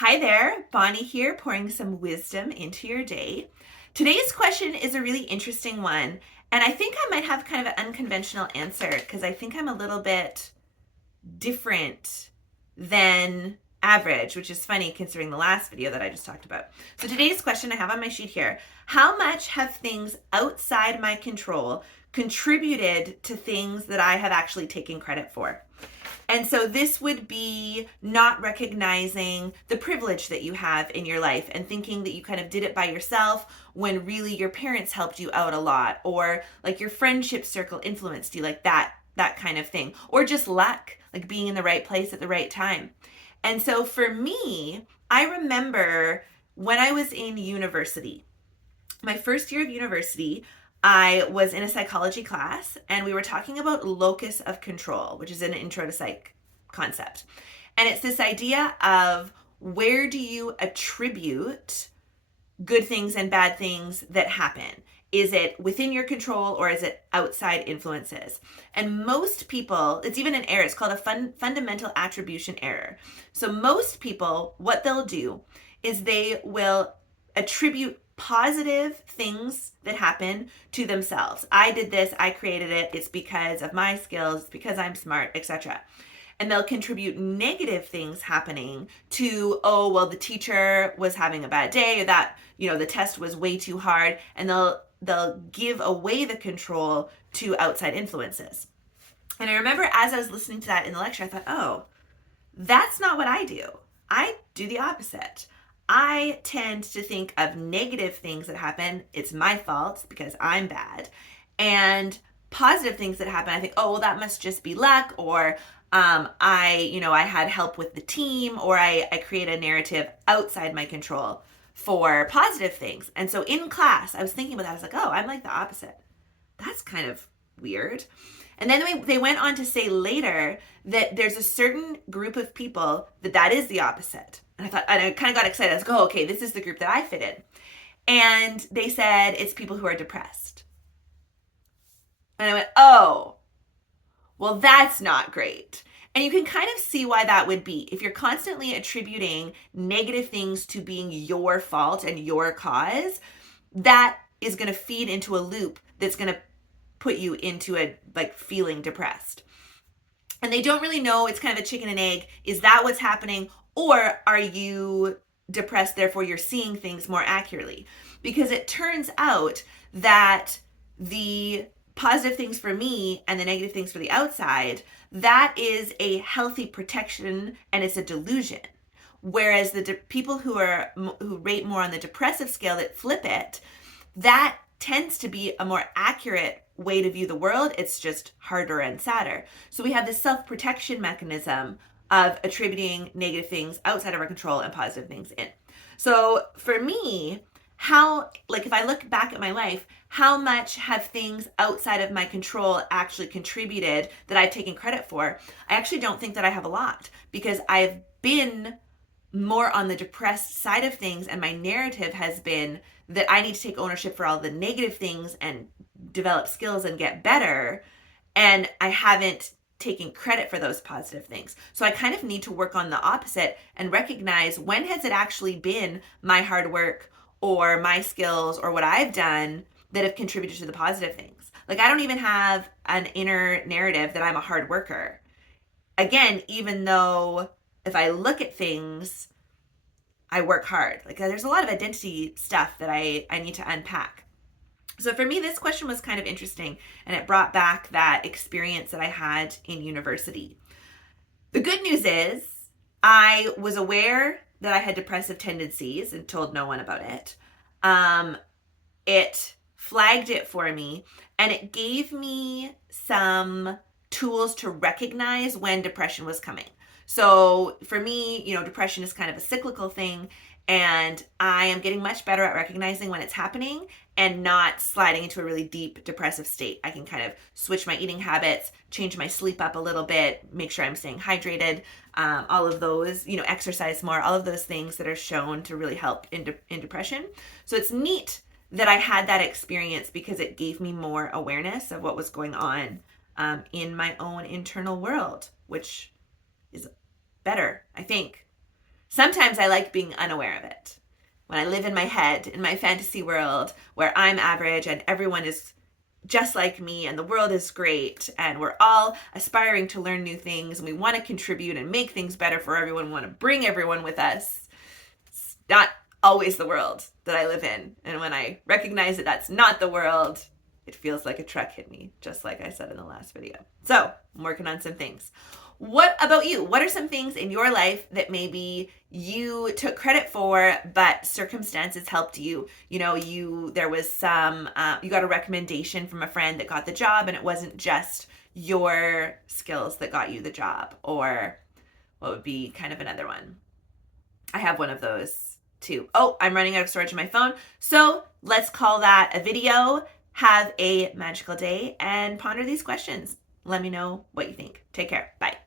Hi there, Bonnie here, pouring some wisdom into your day. Today's question is a really interesting one, and I think I might have kind of an unconventional answer because I think I'm a little bit different than average, which is funny considering the last video that I just talked about. So today's question I have on my sheet here: how much have things outside my control contributed to things that I have actually taken credit for? And so this would be not recognizing the privilege that you have in your life and thinking that you kind of did it by yourself when really your parents helped you out a lot, or like your friendship circle influenced you, like that kind of thing, or just luck, like being in the right place at the right time. And so for me, I remember when I was in university, my first year of university, I was in a psychology class and we were talking about locus of control, which is an intro to psych concept. And it's this idea of where do you attribute good things and bad things that happen? Is it within your control or is it outside influences? And most people, it's even an error, it's called a fundamental attribution error. So most people, what they'll do is they will attribute positive things that happen to themselves. I did this, I created it, it's because of my skills, it's because I'm smart, etc. And they'll contribute negative things happening to, oh, well, the teacher was having a bad day, or that, the test was way too hard, and they'll give away the control to outside influences. And I remember as I was listening to that in the lecture, I thought, oh, that's not what I do. I do the opposite. I tend to think of negative things that happen, it's my fault because I'm bad. And positive things that happen, I think, oh, well, that must just be luck, or I had help with the team, or I create a narrative outside my control for positive things. And so in class, I was thinking about that. I was like, oh, I'm like the opposite. That's kind of weird. And then they went on to say later that there's a certain group of people that is the opposite. And I kind of got excited. I was like, oh, okay, this is the group that I fit in. And they said it's people who are depressed. And I went, oh, well, that's not great. And you can kind of see why that would be. If you're constantly attributing negative things to being your fault and your cause, that is going to feed into a loop that's going to put you into a feeling depressed. And they don't really know, it's kind of a chicken and egg. Is that what's happening? Or are you depressed, therefore you're seeing things more accurately? Because it turns out that the positive things for me and the negative things for the outside, that is a healthy protection and it's a delusion. Whereas the people who rate more on the depressive scale that flip it, that tends to be a more accurate way to view the world. It's just harder and sadder. So we have this self-protection mechanism of attributing negative things outside of our control and positive things in. So for me, if I look back at my life, how much have things outside of my control actually contributed that I've taken credit for? I actually don't think that I have a lot, because I've been more on the depressed side of things, and my narrative has been that I need to take ownership for all the negative things and develop skills and get better, and I haven't taken credit for those positive things. So I kind of need to work on the opposite and recognize, when has it actually been my hard work or my skills or what I've done that have contributed to the positive things. Like, I don't even have an inner narrative that I'm a hard worker. Again, even though if I look at things, I work hard. Like, there's a lot of identity stuff that I need to unpack. So for me, this question was kind of interesting, and it brought back that experience that I had in university. The good news is I was aware that I had depressive tendencies and told no one about it. It flagged it for me, and it gave me some tools to recognize when depression was coming. So for me, depression is kind of a cyclical thing, and I am getting much better at recognizing when it's happening and not sliding into a really deep depressive state. I can kind of switch my eating habits, change my sleep up a little bit, make sure I'm staying hydrated, all of those, exercise more, all of those things that are shown to really help in depression. So it's neat that I had that experience, because it gave me more awareness of what was going on in my own internal world, which is better, I think. Sometimes I like being unaware of it. When I live in my head, in my fantasy world, where I'm average and everyone is just like me and the world is great and we're all aspiring to learn new things and we want to contribute and make things better for everyone, we want to bring everyone with us. It's not always the world that I live in. And when I recognize that that's not the world, it feels like a truck hit me, just like I said in the last video. So I'm working on some things. What about you? What are some things in your life that maybe you took credit for, but circumstances helped you? You know, there was some, you got a recommendation from a friend that got the job and it wasn't just your skills that got you the job. Or what would be kind of another one? I have one of those too. Oh, I'm running out of storage on my phone. So let's call that a video. Have a magical day and ponder these questions. Let me know what you think. Take care. Bye.